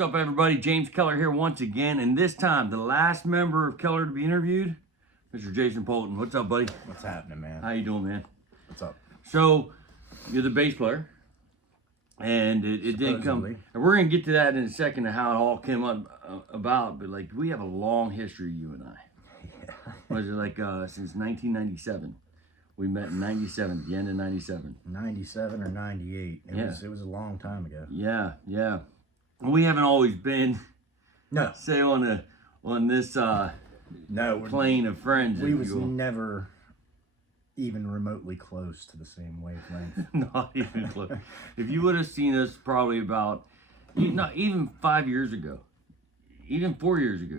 What's up, everybody? James Keller here once again, and this time, the last member of Keller to be interviewed, Mr. Jason Poulton. What's up, buddy? What's happening, man? How you doing, man? What's up? So, you're the bass player, and it didn't come. And we're gonna get to that in a second, of how it all came up about. But like, we have a long history, you and I. Yeah. Was it like since 1997? We met in 97, the end of 97. 97 or 98. It was a long time ago. Yeah, yeah. We haven't always been, say on this plane of friends. We was never even remotely close to the same wavelength. Not even close. If you would have seen us probably about, not even 5 years ago, even 4 years ago,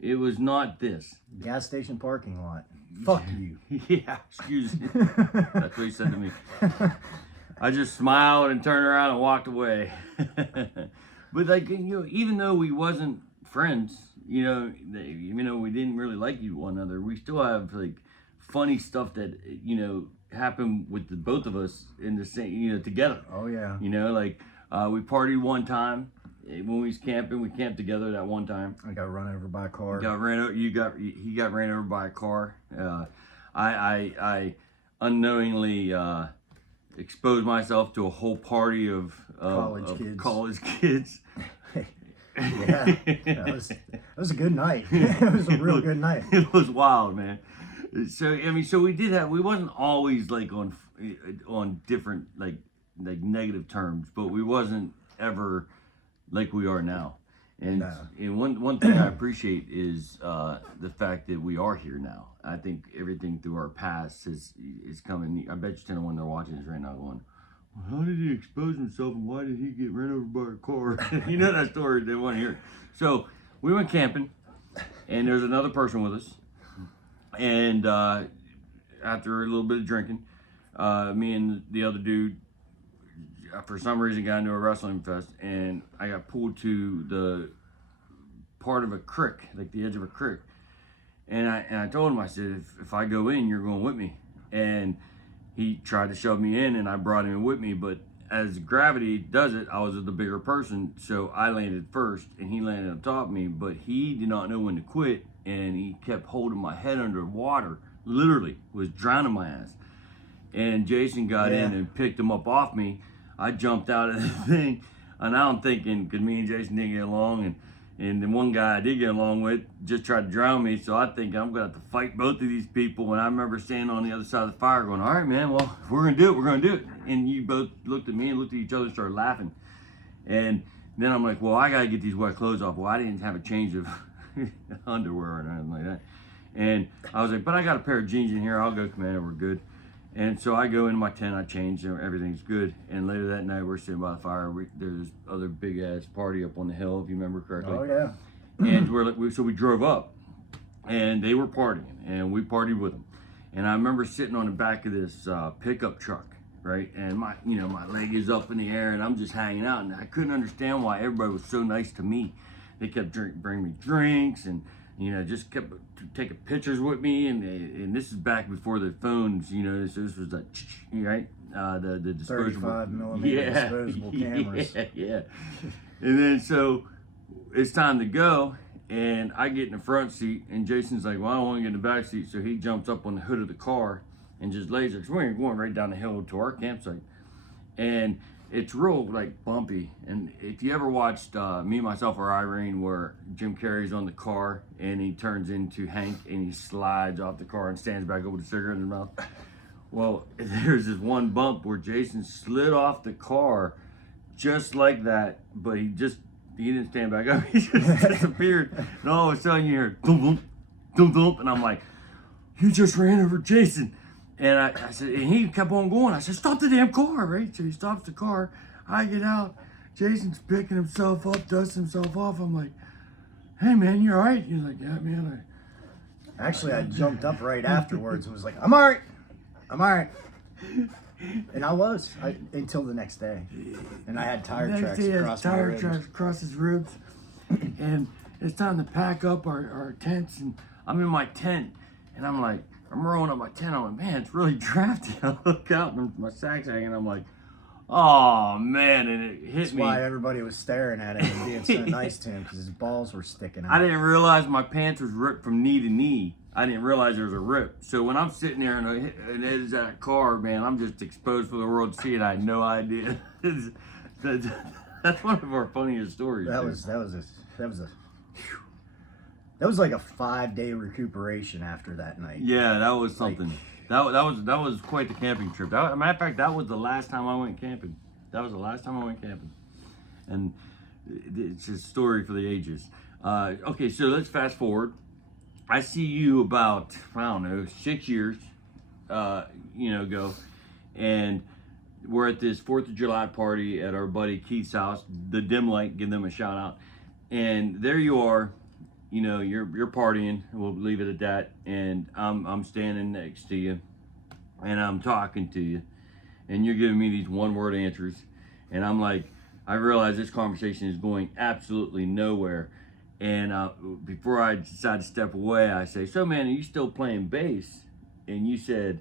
it was not this. Gas station parking lot. Fuck you. Yeah, excuse me. That's what he said to me. I just smiled and turned around and walked away. But like, even though we wasn't friends, even though we didn't really like one another, we still have like funny stuff that happened with the both of us in the same, together. Oh yeah. We partied one time when we was camping. We camped together that one time. I got run over by a car. He got ran over by a car. I unknowingly exposed myself to a whole party of college kids. Yeah, that was a good night. It was a real good night. It was wild, man. So we wasn't always like on different like negative terms, but we wasn't ever like we are now. And one thing I appreciate is the fact that we are here now. I think everything through our past is coming. I bet you 10 to 1 they're watching this right now going, well, how did he expose himself and why did he get run over by a car? You know that story, they want to hear. So we went camping, and there's another person with us. And after a little bit of drinking, me and the other dude, for some reason, got into a wrestling fest, and I got pulled to the part of a creek, like the edge of a creek. And I told him, I said, if I go in, you're going with me. And he tried to shove me in, and I brought him with me. But as gravity does it, I was the bigger person, so I landed first, and he landed on top of me. But he did not know when to quit, and he kept holding my head under water, literally was drowning my ass. And Jason got in and picked him up off me. I jumped out of the thing, and now I'm thinking, because me and Jason didn't get along, and the one guy I did get along with just tried to drown me, so I think I'm going to have to fight both of these people. And I remember standing on the other side of the fire going, all right, man, well, if we're going to do it, we're going to do it. And you both looked at me and looked at each other and started laughing. And then I'm like, well, I got to get these wet clothes off. Well, I didn't have a change of underwear or anything like that. And I was like, but I got a pair of jeans in here. I'll go, Commander, we're good. And so I go into my tent, I change, everything's good. And later that night, we're sitting by the fire. There's this other big ass party up on the hill, if you remember correctly. Oh yeah. And so we drove up, and they were partying, and we partied with them. And I remember sitting on the back of this pickup truck, right? And my leg is up in the air, and I'm just hanging out. And I couldn't understand why everybody was so nice to me. They kept bringing me drinks, and just kept taking pictures with me, and this is back before the phones, so this was the right, the disposable 35mm disposable cameras. Yeah. And then so it's time to go, and I get in the front seat, and Jason's like, well, I don't want to get in the back seat, so he jumps up on the hood of the car and just lays there. So we're going right down the hill to our campsite, and it's real like bumpy. And if you ever watched Me, Myself, or Irene, where Jim Carrey's on the car and he turns into Hank and he slides off the car and stands back up with a cigarette in his mouth. Well, there's this one bump where Jason slid off the car just like that, but he didn't stand back up. He just disappeared. And all of a sudden you hear dum dum dum dum, and I'm like, you just ran over Jason. And I said, and he kept on going. I said, stop the damn car, right? So he stops the car. I get out. Jason's picking himself up, dusting himself off. I'm like, hey, man, you all right? He's like, yeah, man. Actually, I jumped up right afterwards and was like, I'm all right. I'm all right. And I was until the next day. And I had tire tracks across his ribs. And it's time to pack up our tents. And I'm in my tent, and I'm rolling up my tent. I'm like, man, it's really drafty. I look out, and my sack's hanging. I'm like, Oh man, and it hit That's me. why everybody was staring at him and being so nice to him because his balls were sticking out. I didn't realize my pants was ripped from knee to knee. I didn't realize there was a rip. So when I'm sitting there and it is that car, man, I'm just exposed for the world to see, and I had no idea. That's one of our funniest stories. That was like a 5-day recuperation after that night. Yeah, that was something. That was quite the camping trip. Matter of fact, that was the last time I went camping. And it's a story for the ages. Okay, so let's fast forward. I see you about, I don't know, 6 years, ago, and we're at this 4th of July party at our buddy Keith's house, the Dim Light, give them a shout out. And there you are, you're partying, we'll leave it at that, and I'm standing next to you, and I'm talking to you, and you're giving me these one-word answers, and I'm like, I realize this conversation is going absolutely nowhere. And before I decide to step away, I say, so man, are you still playing bass? And you said,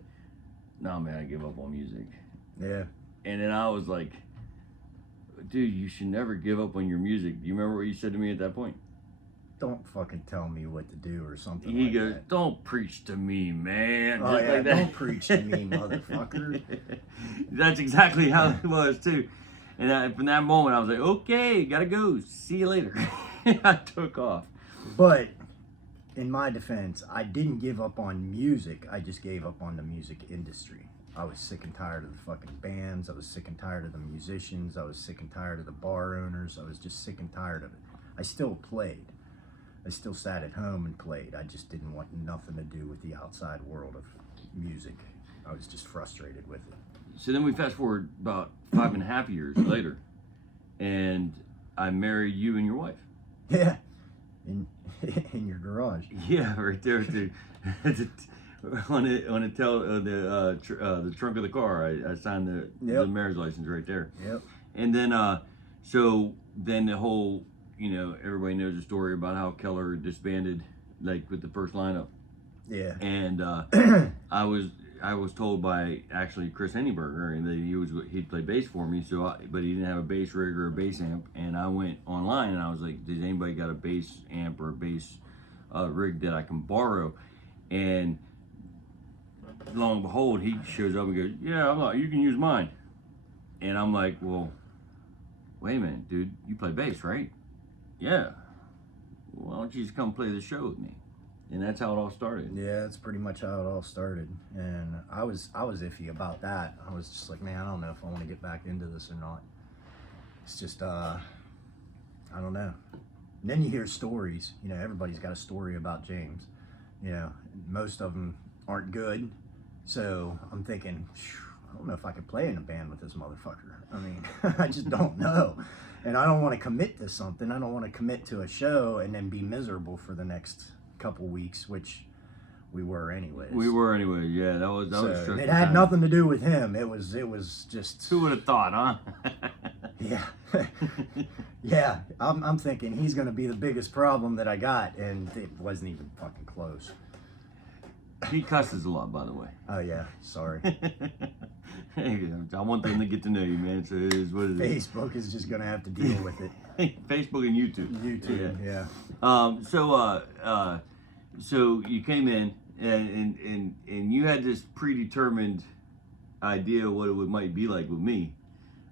no man, I give up on music. Yeah. And then I was like, dude, you should never give up on your music. Do you remember what you said to me at that point? Don't fucking tell me what to do or something He like goes, that. don't preach to me, man. Oh Just yeah, like that. don't preach to me, motherfucker. That's exactly how it was too. And from that moment, I was like, okay, gotta go. See you later. I took off. But in my defense, I didn't give up on music. I just gave up on the music industry. I was sick and tired of the fucking bands. I was sick and tired of the musicians. I was sick and tired of the bar owners. I was just sick and tired of it. I still played. I still sat at home and played. I just didn't want nothing to do with the outside world of music. I was just frustrated with it. So then we fast forward about 5.5 years later, and I married you and your wife. Yeah, in your garage. Yeah, right there, dude. on the trunk of the car, I signed the marriage license right there. Yep. And then so then the whole, everybody knows the story about how Keller disbanded, like with the first lineup. Yeah. And I was told by actually Chris Henneberger, and that he'd play bass for me. But he didn't have a bass rig or a bass amp. And I went online and I was like, "Does anybody got a bass amp or a bass rig that I can borrow?" And lo and behold, he shows up and goes, "Yeah, you can use mine." And I'm like, "Well, wait a minute, dude. You play bass, right?" "Yeah." "Why don't you just come play the show with me?" And that's how it all started. Yeah, that's pretty much how it all started. And I was iffy about that. I was just like, man, I don't know if I want to get back into this or not. It's just, I don't know. And then you hear stories. Everybody's got a story about James. Most of them aren't good. So I'm thinking, I don't know if I could play in a band with this motherfucker. I mean, I just don't know. And I don't want to commit to something. I don't want to commit to a show and then be miserable for the next couple weeks, which we were anyways. Yeah. That was so it had nothing to do with him. It was just. Who would have thought, huh? Yeah. Yeah. I'm thinking he's gonna be the biggest problem that I got, and it wasn't even fucking close. He cusses a lot, by the way. Oh yeah, sorry. Hey, I want them to get to know you, man. So it is what it is. Facebook is just gonna have to deal with it. Facebook and YouTube. YouTube, yeah. So you came in and you had this predetermined idea of what it might be like with me.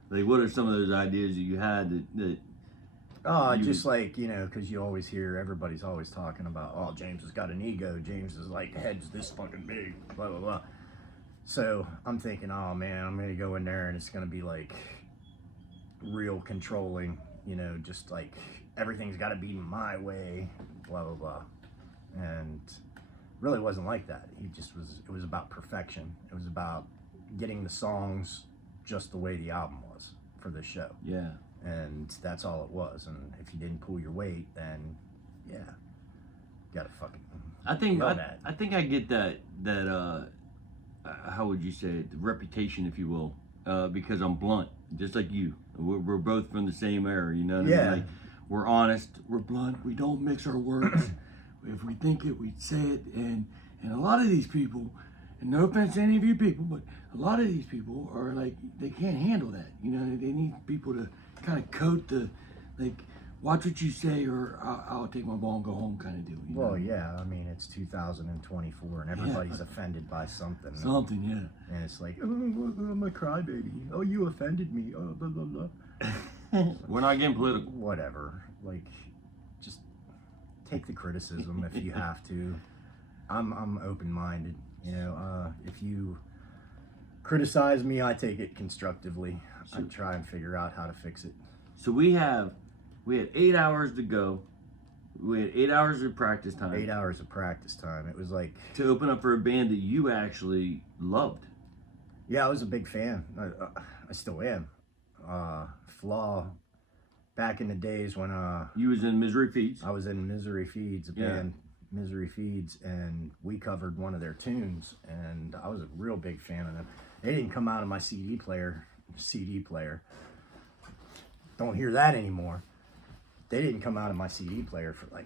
Like, what are some of those ideas that you had that just like, because you always hear everybody's always talking about, oh, James has got an ego. James is like, head's this fucking big, blah, blah, blah. So I'm thinking, oh man, I'm going to go in there and it's going to be like real controlling, just like everything's got to be my way, blah, blah, blah. And really wasn't like that. It was about perfection. It was about getting the songs just the way the album was for the show. Yeah. And that's all it was. And if you didn't pull your weight, then yeah, you gotta fucking. I think I get that how would you say it? The reputation, if you will, because I'm blunt, just like you. We're both from the same era, you know what I mean? Like, we're honest, we're blunt, we don't mix our words. If we think it, we say it, and a lot of these people, And no offense to any of you people, but a lot of these people are like, they can't handle that. You know, they need people to kind of coat the, like, watch what you say or I'll take my ball and go home kind of deal. You Well, know? yeah, I mean, it's 2024 and everybody's offended by something. Something, yeah. And it's like, oh, I'm a crybaby. Oh, you offended me. Oh, blah, blah, blah. We're not getting political. Whatever. Like, just take the criticism if you have to. I'm open-minded. You know, if you criticize me, I take it constructively. I try and figure out how to fix it. So we had 8 hours to go. We had 8 hours of practice time. 8 hours of practice time. It was like, to open up for a band that you actually loved. yeah, I was a big fan. I still am. Flaw, back in the days when You was in Misery Feeds. I was in Misery Feeds, a band, Misery Feeds, and we covered one of their tunes, and I was a real big fan of them. They didn't come out of my CD player. Don't hear that anymore. They didn't come out of my CD player for like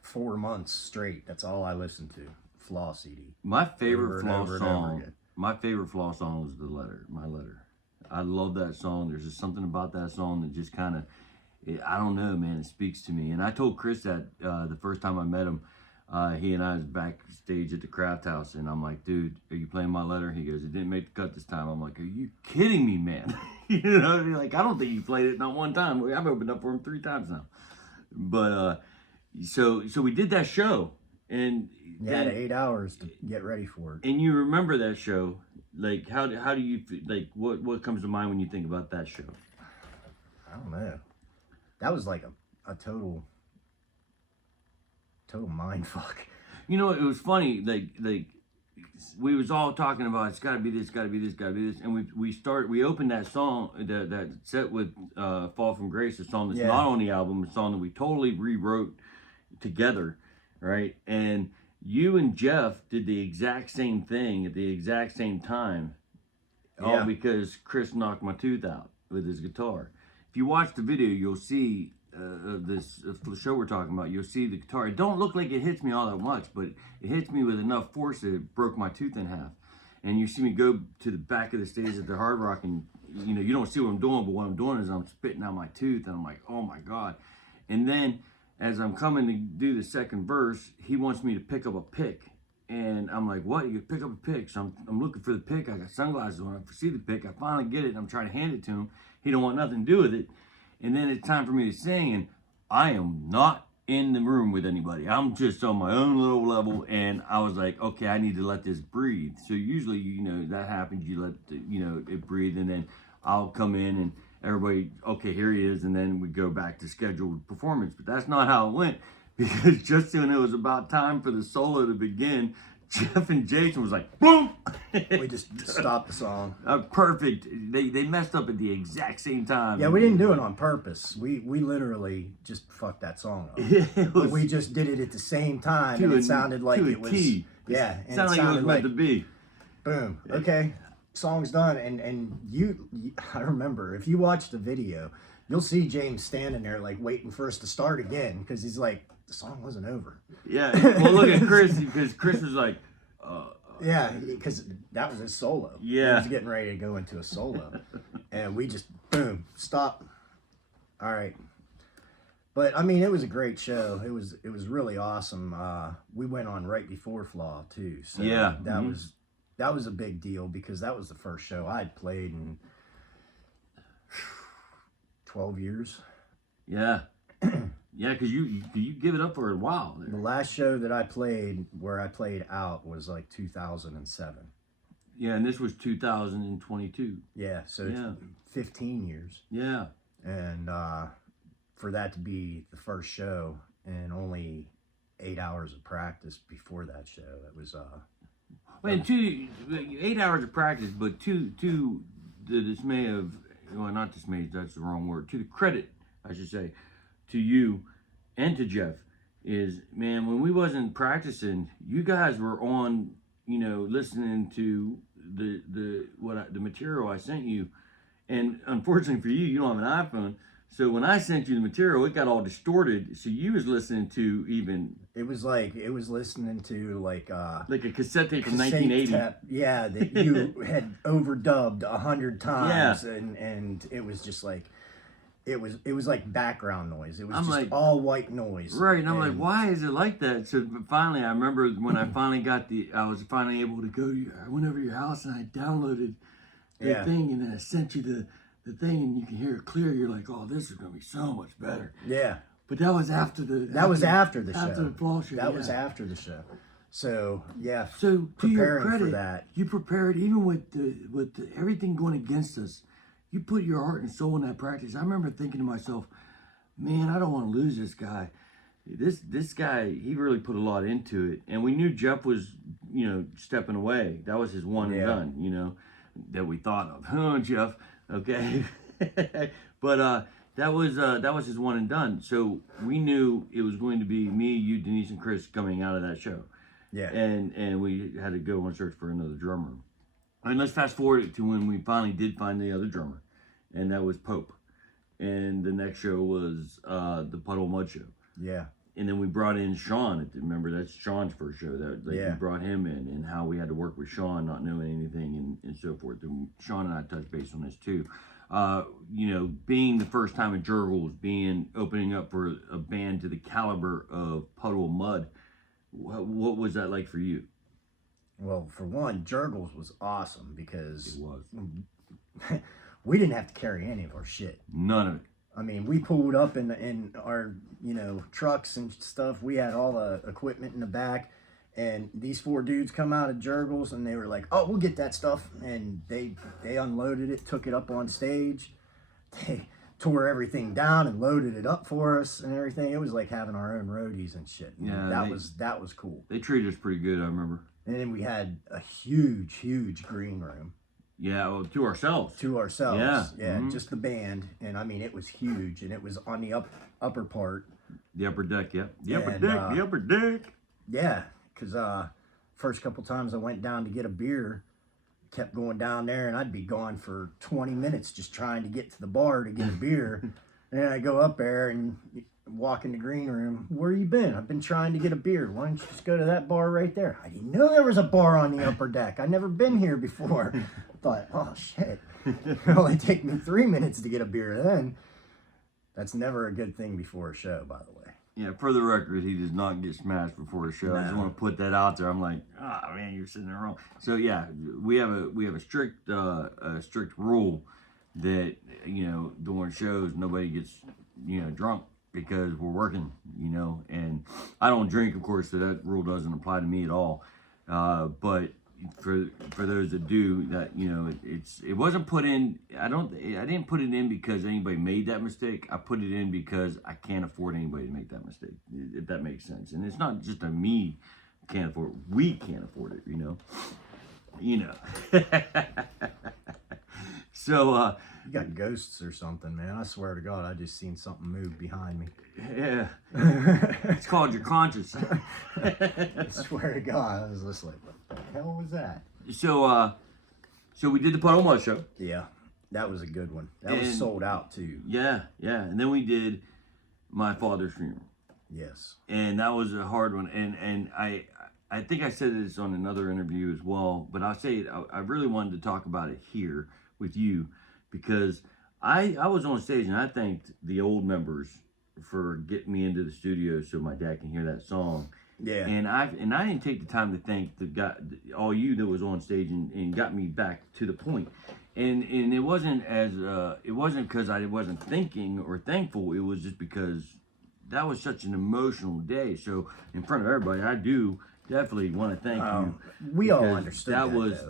4 months straight. That's all I listened to. Flaw CD. My favorite Over and Flaw over and over song. again. My favorite Flaw song was My Letter. I love that song. There's just something about that song that just kind of, I don't know, man. It speaks to me. And I told Chris that the first time I met him. He and I was backstage at the Craft House, and I'm like, dude, are you playing My Letter? He goes, it didn't make the cut this time. I'm like, are you kidding me, man? You know, like, I don't think he played it not one time. I've opened up for him 3 times now. But so we did that show, and You had 8 hours to get ready for it. and you remember that show. Like, how do you, like, what comes to mind when you think about that show? I don't know. That was like a total mind fuck. You know, it was funny, like we was all talking about it's gotta be this, gotta be this, gotta be this, and we opened that song, that set with Fall from Grace, a song that's not on the album, a song that we totally rewrote together, right? And you and Jeff did the exact same thing at the exact same time, all because Chris knocked my tooth out with his guitar. If you watch the video, you'll see this show we're talking about. You'll see the guitar. It don't look like it hits me all that much, but it hits me with enough force that it broke my tooth in half. And you see me go to the back of the stage at the Hard Rock, and you know, you don't see what I'm doing, but what I'm doing is I'm spitting out my tooth, and I'm like, oh my God. And then as I'm coming to do the second verse, he wants me to pick up a pick. And I'm like, what? You pick up a pick? So I'm looking for the pick. I got sunglasses on. I see the pick. I finally get it, and I'm trying to hand it to him. He don't want nothing to do with it. And then it's time for me to sing, and I am not in the room with anybody. I'm just on my own little level, and I was like, okay, I need to let this breathe. So usually, you know, that happens. You let it breathe, and then I'll come in, and everybody, okay, here he is, and then we go back to scheduled performance. But that's not how it went, because just when it was about time for the solo to begin, Jeff and Jason was like, boom! We just stopped the song. Perfect. They messed up at the exact same time. Yeah, we didn't do it on purpose. We literally just fucked that song up. But we just did it at the same time, and it sounded like it was. Yeah, and sounded like it was meant to be. Boom. Okay, song's done, and you I remember if you watch the video, you'll see James standing there like waiting for us to start again because he's like, the song wasn't over. Yeah. Well, look at Chris, because Chris was like, yeah, because that was his solo. Yeah. He was getting ready to go into a solo. And we just, boom, stop. All right. But, I mean, it was a great show. It was really awesome. We went on right before Flaw, too. So yeah. that was a big deal because that was the first show I'd played in 12 years. Yeah. Yeah, because you give it up for a while. The last show that I played, where I played out, was like 2007. Yeah, and this was 2022. Yeah, so 15 years. Yeah. And for that to be the first show and only 8 hours of practice before that show, it was... Well, 8 hours of practice, but to the dismay of... Well, not dismay, that's the wrong word. To the credit, I should say, to you and to Jeff, is, man, when we wasn't practicing, you guys were on, you know, listening to the material I sent you, and unfortunately for you, you don't have an iPhone, So when I sent you the material, it got all distorted. So you was listening to even It was listening to like like a cassette tape from cassette 1980. tape, yeah, that you had overdubbed 100 times, Yeah. and it was just like it was like background noise. It was I'm just like, all white noise. Right, and I'm like, why is it like that? So finally, I remember when I finally I was finally able to go. I went over to your house and I downloaded the Yeah. thing, and then I sent you the thing, and you can hear it clear. You're like, oh, this is gonna be so much better. Yeah. But that was after the after the show. After the fall show. That was after the show. So yeah. So to your preparing for credit, that. you prepared even with everything going against us. You put your heart and soul in that practice. I remember thinking to myself, man, I don't want to lose this guy. This guy, he really put a lot into it, and we knew Jeff was, stepping away. That was his one and done, that we thought of. Oh, Jeff, okay, but that was his one and done. So we knew it was going to be me, you, Denise, and Chris coming out of that show. Yeah, and we had to go and search for another drummer. And let's fast forward to when we finally did find the other drummer, and that was Pope. And the next show was the Puddle Mud Show. Yeah. And then we brought in Sean. Remember, that's Sean's first show. We brought him in, and how we had to work with Sean, not knowing anything, and so forth. And Sean and I touched base on this too. Being the first time at Jurgles, opening up for a band to the caliber of Puddle Mud, what was that like for you? Well, for one, Jurgles was awesome because It was. we didn't have to carry any of our shit. None of it. I mean, we pulled up in our, trucks and stuff. We had all the equipment in the back, and these four dudes come out of Jurgles, and they were like, "Oh, we'll get that stuff," and they unloaded it, took it up on stage, they tore everything down and loaded it up for us and everything. It was like having our own roadies and shit. Yeah, that was cool. They treated us pretty good, I remember. And then we had a huge green room. Yeah, well, to ourselves. Yeah, just the band, and I mean it was huge, and it was on the upper part. The upper deck, yeah. The And, upper deck. Yeah, because first couple times I went down to get a beer, kept going down there, and I'd be gone for 20 minutes just trying to get to the bar to get a beer. And then I go up there and walk in the green room. Where you been? I've been trying to get a beer. Why don't you just go to that bar right there? I didn't know there was a bar on the upper deck. I'd never been here before. I thought, oh shit, it'll only take me 3 minutes to get a beer then. That's never a good thing before a show, by the way. Yeah, for the record, he does not get smashed before a show. I just No. want to put that out there. I'm like, man, you're sitting there wrong. So yeah, we have a strict rule that during shows nobody gets drunk because we're working, and I don't drink, of course, so that rule doesn't apply to me at all. But for those that do, that it wasn't put in. I didn't put it in because anybody made that mistake. I put it in because I can't afford anybody to make that mistake, if that makes sense. And it's not just a me can't afford it. We can't afford it. So You got ghosts or something, man. I swear to God, I just seen something move behind me. yeah, it's called your conscience. I swear to God, I was just like, what the hell was that? So we did the Puddle Mud Show. Yeah, that was a good one. That was sold out too. Yeah, and then we did My Father's Funeral. Yes. And that was a hard one. And I think I said this on another interview as well, but I'll say it. I really wanted to talk about it here with you because I was on stage and I thanked the old members for getting me into the studio so my dad can hear that song. Yeah. And I didn't take the time to thank the guy, all you that was on stage and got me back to the point. And it wasn't because I wasn't thinking or thankful. It was just because that was such an emotional day. So in front of everybody, I do definitely want to thank you. We all because understood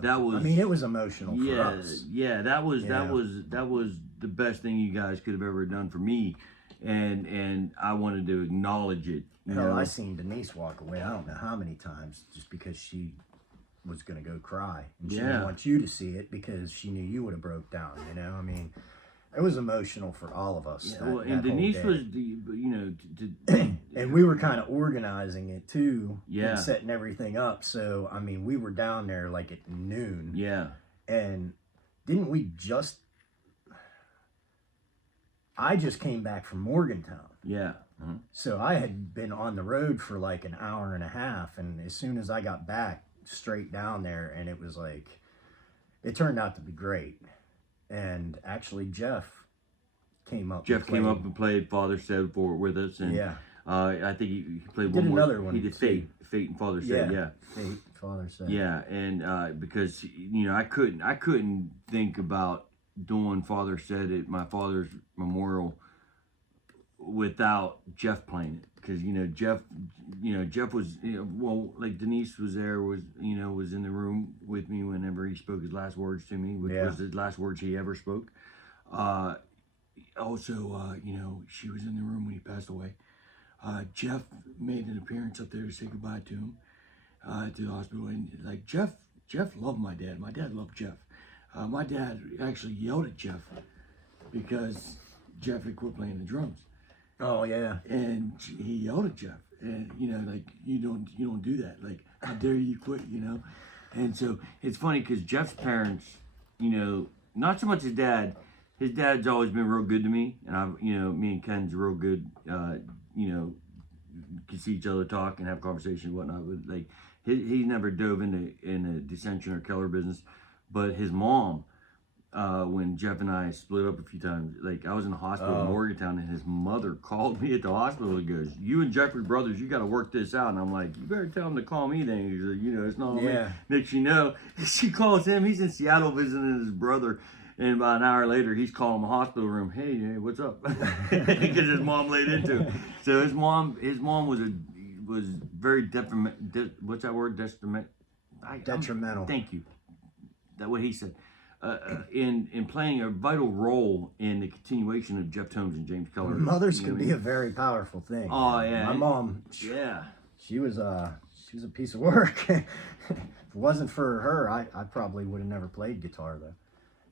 that was. I mean, it was emotional for us. Yeah, that was the best thing you guys could have ever done for me, and I wanted to acknowledge it. Hell, I seen Denise walk away. I don't know how many times, just because she was gonna go cry, and she didn't want you to see it because she knew you would have broke down. I mean, it was emotional for all of us. Yeah, and Denise was and we were kind of organizing it too, Yeah. and setting everything up. So I mean, we were down there like at noon. Yeah. And didn't we just I just came back from Morgantown. Yeah. So I had been on the road for like an hour and a half. And as soon as I got back, straight down there, and it was like, it turned out to be great. And actually, Jeff came up. Jeff came up and played Father Said for with us, and Yeah. I think he played Did one more. another one, He did too. Fate and Father Said. Yeah. Fate, Father Said. Yeah, and because I couldn't think about doing Father Said at my father's memorial without Jeff playing it, because Jeff was, well, like Denise was there, was in the room with me whenever he spoke his last words to me, which was his last words he ever spoke. Also, she was in the room when he passed away. Jeff made an appearance up there to say goodbye to him to the hospital, and like Jeff loved my dad. My dad loved Jeff. My dad actually yelled at Jeff because Jeff had quit playing the drums. Oh yeah. And he yelled at Jeff, and like, you don't do that. Like, how dare you quit? And so it's funny because Jeff's parents, not so much his dad. His dad's always been real good to me, and I've, me and Ken's real good. Can see each other talk and have conversations and whatnot. But like, he never dove into a dissension or Keller business. But his mom, when Jeff and I split up a few times, like I was in the hospital in Morgantown, and his mother called me at the hospital and goes, "You and Jeffrey brothers, you got to work this out." And I'm like, "You better tell him to call me then." He's like, "It's not on me." Next she calls him. He's in Seattle visiting his brother. And about an hour later, he's calling the hospital room. Hey, what's up? Because his mom laid into him. So his mom was very what's that word? Detrimental. Thank you. That's what he said. In playing a vital role in the continuation of Jeff Tones and James Keller. Mothers can be a very powerful thing. Oh yeah. My mom. Yeah. She was a piece of work. If it wasn't for her, I probably would have never played guitar though.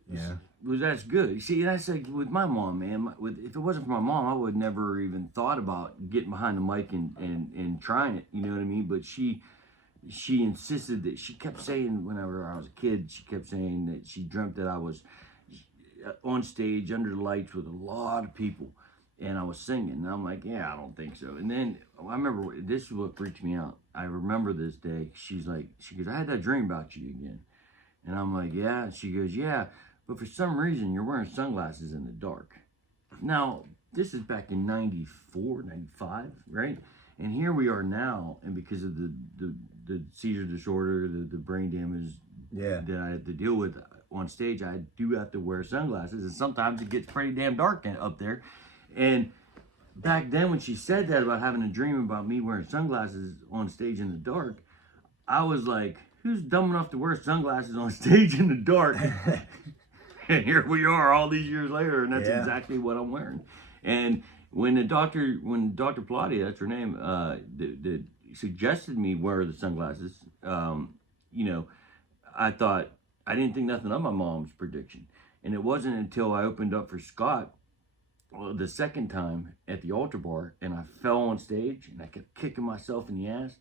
Yeah. Well, that's good. See, that's like with my mom, man. If it wasn't for my mom, I would never even thought about getting behind the mic and trying it. You know what I mean? But she insisted that, she kept saying whenever I was a kid, she kept saying that she dreamt that I was on stage under the lights with a lot of people, and I was singing. And I'm like, yeah, I don't think so. And then I remember, this is what freaked me out. I remember this day. She goes, I had that dream about you again. And I'm like, yeah. And she goes, yeah. But for some reason, you're wearing sunglasses in the dark. Now, this is back in 94, 95, right? And here we are now, and because of the seizure disorder, the brain damage that I had to deal with on stage, I do have to wear sunglasses, and sometimes it gets pretty damn dark up there. And back then, when she said that about having a dream about me wearing sunglasses on stage in the dark, I was like, who's dumb enough to wear sunglasses on stage in the dark? And here we are all these years later, and that's exactly what I'm wearing. And when Dr. Pilatia, that's her name, that suggested me wear the sunglasses, I thought, I didn't think nothing of my mom's prediction. And it wasn't until I opened up for Scott the second time at the altar bar, and I fell on stage, and I kept kicking myself in the ass,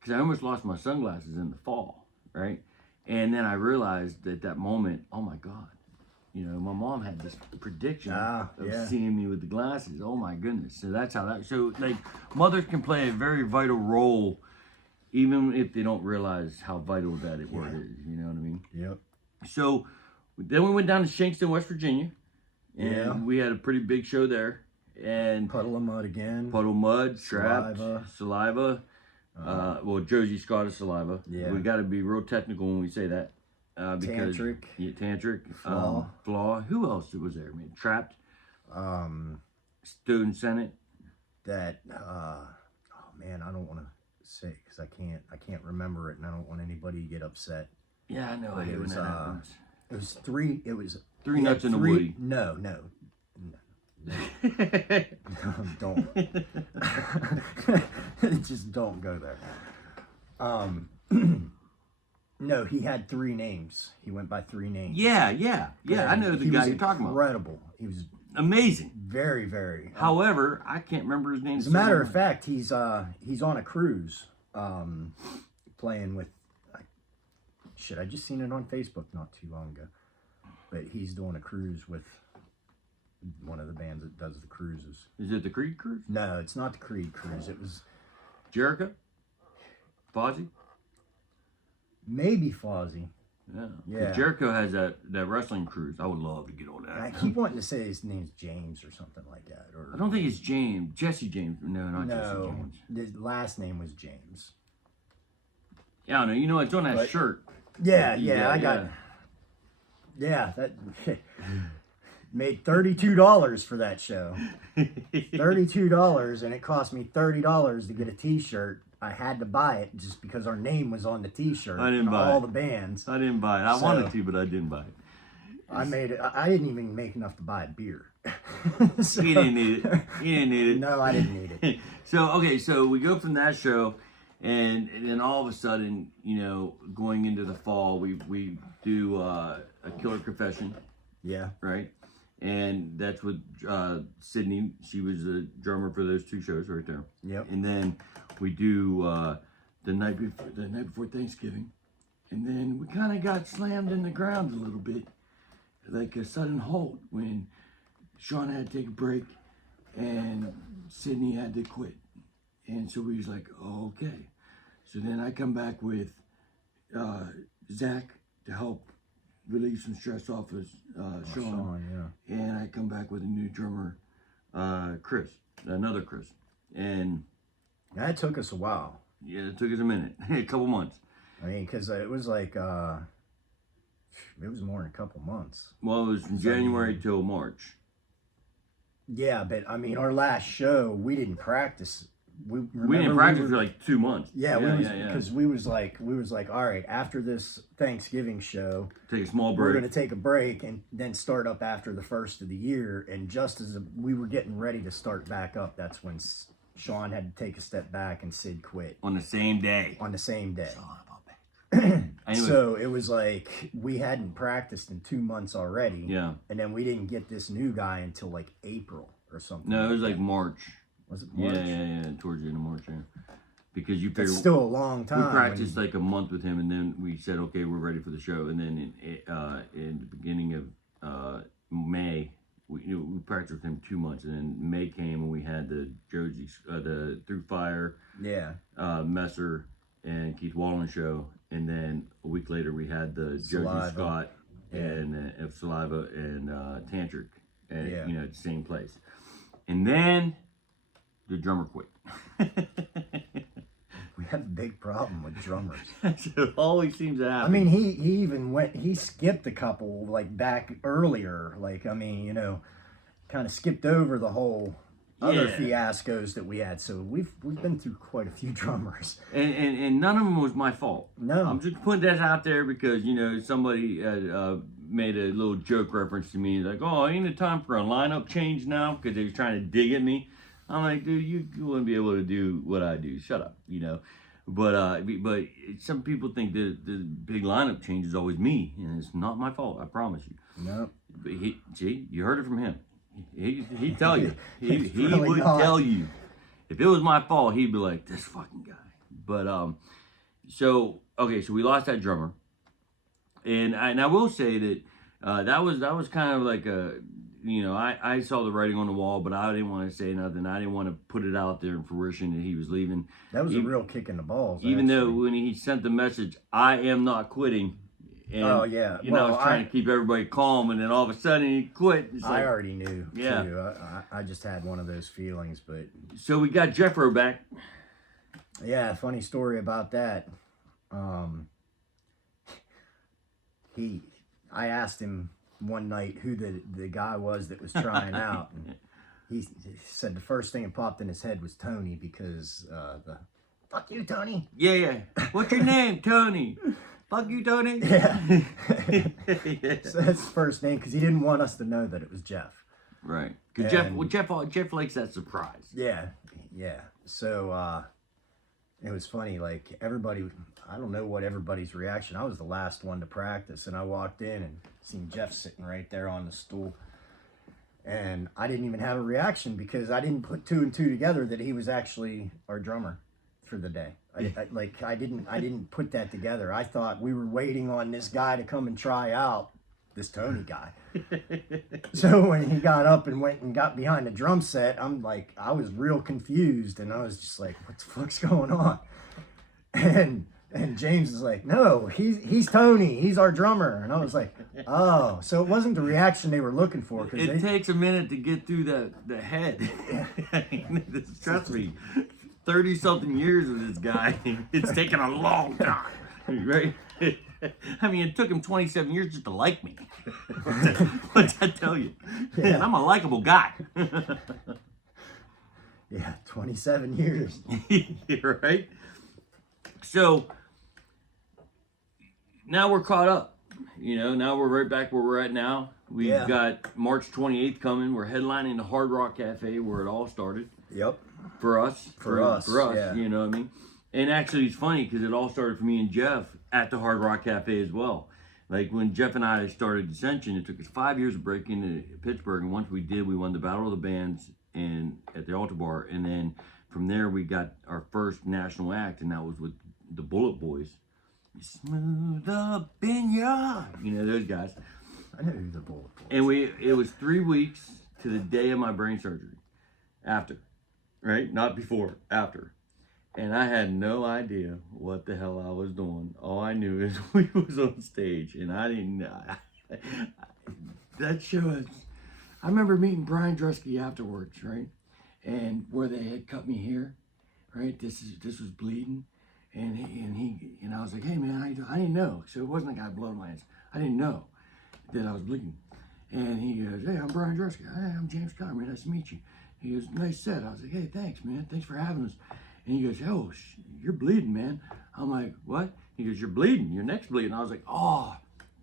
because I almost lost my sunglasses in the fall, right? And then I realized at that moment, oh my God, my mom had this prediction of seeing me with the glasses. Oh my goodness. So that's how so like, mothers can play a very vital role, even if they don't realize how vital that word is. You know what I mean? Yep. So then we went down to Shankston, West Virginia, and we had a pretty big show there. And Puddle of Mud again. Puddle of Mud, Trapped, Saliva. Well, Josie Scott is Saliva. Yeah. We got to be real technical when we say that. Because Tantric, Flaw. Who else was there? Man, Trapped, Student Senate. That oh man, I don't want to say because I can't remember it, and I don't want anybody to get upset. Yeah, I know. But it was it was three. It was three nuts in a woody. No. Don't. Just don't go there. No, he had three names. He went by three names. Yeah. I know the guy you're talking about. Incredible. He was amazing. Very, very. However, I can't remember his name. As a matter of fact, he's on a cruise, playing with. I just seen it on Facebook not too long ago, but he's doing a cruise with one of the bands that does the cruises. Is it the Creed Cruise? No, it's not the Creed cruise. It was Jericho? Fozzy? maybe Fozzy. Yeah. 'Cause Yeah. Jericho has that wrestling cruise. I would love to get on that. I keep wanting to say his name's James or something like that. Or I don't think it's James. Jesse James. No, not Jesse no, James. his last name was James. Yeah, I don't know. You know, it's on that But- shirt. Yeah, I got. Yeah, that made $32 for that show. $32, and it cost me $30 to get a T-shirt. I had to buy it just because our name was on the T-shirt. I didn't and buy all it. the bands. I didn't buy it. I So- wanted to, but I didn't buy it. I made it. I didn't even make enough to buy a beer. So- He didn't need it. He didn't need it. No, I didn't need it. So we go from that show, and then all of a sudden, you know, going into the fall, we do a Killer Confession, Yeah. right? And that's with Sydney. She was the drummer for those two shows right there. Yep. And then we do the night before Thanksgiving, and then we kind of got slammed in the ground a little bit, like a sudden halt when Sean had to take a break and Sydney had to quit, and so we was like, oh, okay. So then I come back with Zach to help relieve some stress off of Sean, Sean, yeah. and I come back with a new drummer, Chris, another Chris, and That took us a while. yeah, it took us a minute, a couple months. I mean, because it was like, it was more than a couple months. Well, it was from January till March. Yeah, but I mean, our last show, we didn't practice. We didn't remember practice were- for like 2 months. Yeah, because we was like, all right, after this Thanksgiving show, Take a small we're break. gonna take a break and then start up after the first of the year. And just as we were getting ready to start back up, that's when Sean had to take a step back and Sid quit On the same day. on the same day. Anyway, So it was like we hadn't practiced in 2 months already. yeah. And then we didn't get this new guy until like April or something. No, it was like that. March. Was it March? Yeah. Towards the end of March, yeah. Because you It's figured still a long we time. practiced like a month with him, and then we said, okay, we're ready for the show. And then in the beginning of May, we practiced with him 2 months, and then May came and we had the Josie, the Through Fire, Yeah. Messer, and Keith Wallen show, and then a week later we had the Saliva. Josie Scott Yeah. and Saliva and Tantric, and Yeah. you know, at the same place. And then the drummer quit. We have a big problem with drummers. So it always seems to happen. I mean, he even he skipped a couple like back earlier. Like, I mean, you know, kind of skipped over the whole other Yeah. fiascos that we had. So we've been through quite a few drummers. and none of them was my fault. No. I'm just putting that out there because, you know, somebody made a little joke reference to me, like, oh, ain't it time for a lineup change now? Because they was trying to dig at me. I'm like, dude, you wouldn't be able to do what I do. Shut up, you know. But some people think that the big lineup change is always me, and it's not my fault. I promise you. No. But see, you heard it from him. He'd tell you. He It's really would not. tell you. If it was my fault, he'd be like, this fucking guy. But so we lost that drummer, and I will say that that was kind of like a, you know, I saw the writing on the wall, but I didn't want to say nothing. I didn't want to put it out there in fruition that he was leaving. That was a Even- real kick in the balls. Even though actually. when he sent the message, I am not quitting. And, Oh, yeah. You know, I Well, was trying to keep everybody calm, and then all of a sudden he quit. It's I like, already knew. Yeah. Too. I just had one of those feelings, but so we got Jeffro back. yeah, funny story about that. I asked him one night who the guy was that was trying out. And he said the first thing that popped in his head was Tony because the fuck you, Tony. Yeah. What's your name, Tony? Fuck you, Tony. Yeah. Yeah. So that's his first name because he didn't want us to know that it was Jeff. Right. Because And- Jeff likes that surprise. Yeah. So it was funny, like everybody, I don't know what everybody's reaction. I was the last one to practice, and I walked in and seen Jeff sitting right there on the stool. And I didn't even have a reaction because I didn't put 2 and 2 together that he was actually our drummer for the day. I didn't put that together. I thought we were waiting on this guy to come and try out this Tony guy. So when he got up and went and got behind the drum set, I'm like, I was real confused, and I was just like, what the fuck's going on? And James is like, no, he's Tony. He's our drummer. And I was like, oh, so it wasn't the reaction they were looking for. It takes a minute to get through the head. Trust me, 30-something years with this guy. It's taken a long time, right? I mean, it took him 27 years just to like me. What'd I tell you? Yeah. And I'm a likable guy. Yeah, 27 years. You're right? So now we're caught up. You know, now we're right back where we're at now. We've got March 28th coming. We're headlining the Hard Rock Cafe where it all started. Yep. For us. For us, yeah. You know what I mean? And actually, it's funny because it all started for me and Jeff at the Hard Rock Cafe as well. Like when Jeff and I started Dissension, it took us 5 years to break into Pittsburgh. And once we did, we won the Battle of the Bands and at the Altar Bar. And then from there, we got our first national act, and that was with the Bullet Boys. Smooth up in ya. You know, those guys. I know who the Bullet Boys. And it was 3 weeks to the day of my brain surgery. After. Right? Not before. After. And I had no idea what the hell I was doing. All I knew is we was on stage, and I didn't know. That show was, I remember meeting Brian Drusky afterwards, right? And where they had cut me here, right? This was bleeding. And I was like, hey man, I didn't know. So it wasn't like I had blood on my hands. I didn't know that I was bleeding. And he goes, hey, I'm Brian Drusky. Hey, I'm James Connery. Nice to meet you. He goes, nice set. I was like, hey, thanks, man. Thanks for having us. And he goes, oh, you're bleeding, man. I'm like, what? He goes, you're bleeding. Your neck's bleeding. I was like, oh,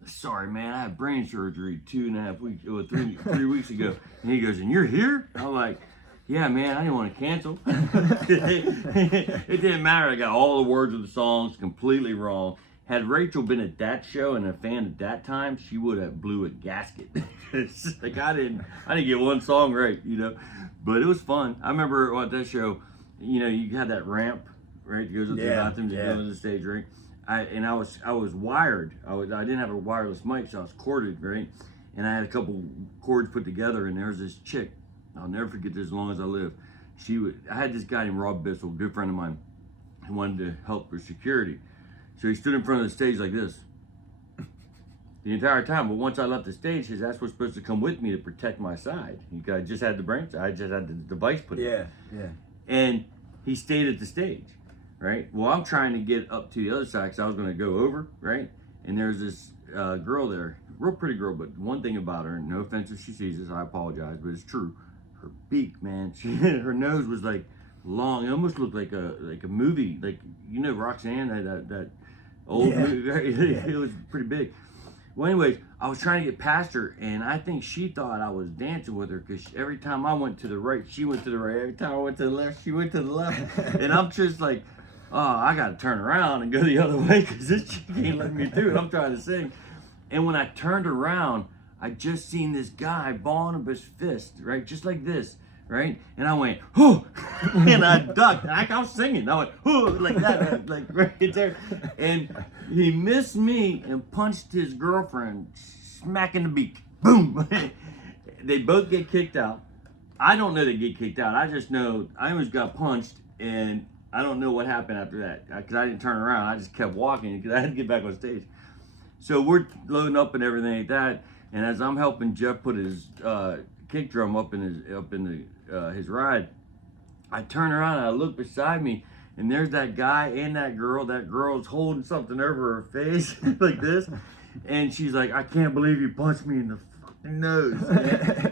sorry, man. I had brain surgery 2.5 weeks, or 3 weeks ago. And he goes, and you're here? I'm like, yeah, man, I didn't want to cancel. It didn't matter. I got all the words of the songs completely wrong. Had Rachel been at that show and a fan at that time, she would have blew a gasket. Like I didn't get one song right, you know. But it was fun. I remember at that show, you know, you had that ramp, right? It goes up to the bathroom to go to the stage, right? I was wired. I didn't have a wireless mic, so I was corded, right? And I had a couple cords put together, and there was this chick. I'll never forget this as long as I live. I had this guy named Rob Bissell, a good friend of mine, who wanted to help with security. So he stood in front of the stage like this the entire time. But once I left the stage, his ass was supposed to come with me to protect my side. I just had I just had the device put in. Yeah. And he stayed at the stage, right? Well, I'm trying to get up to the other side because I was going to go over, right? And there's this girl there, real pretty girl, but one thing about her, no offense if she sees this, I apologize, but it's true. Her beak, man, her nose was like long. It almost looked like a movie, like, you know, Roxanne, that old movie. Right? It was pretty big. Well, anyways, I was trying to get past her, and I think she thought I was dancing with her because every time I went to the right, she went to the right. Every time I went to the left, she went to the left. And I'm just like, oh, I got to turn around and go the other way because this chick ain't letting me through it. I'm trying to sing. And when I turned around, I just seen this guy balling up his fist, right? Just like this, right? And I went, oh, and I ducked. And I was singing. I went, oh, like that, like right there. And he missed me and punched his girlfriend, smack in the beak. Boom. They both get kicked out. I don't know they get kicked out. I just know I almost got punched, and I don't know what happened after that because I didn't turn around. I just kept walking because I had to get back on stage. So we're loading up and everything like that. And as I'm helping Jeff put his kick drum up in his ride, I turn around and I look beside me, and there's that guy and that girl. That girl's holding something over her face like this, and she's like, "I can't believe you punched me in the fucking nose."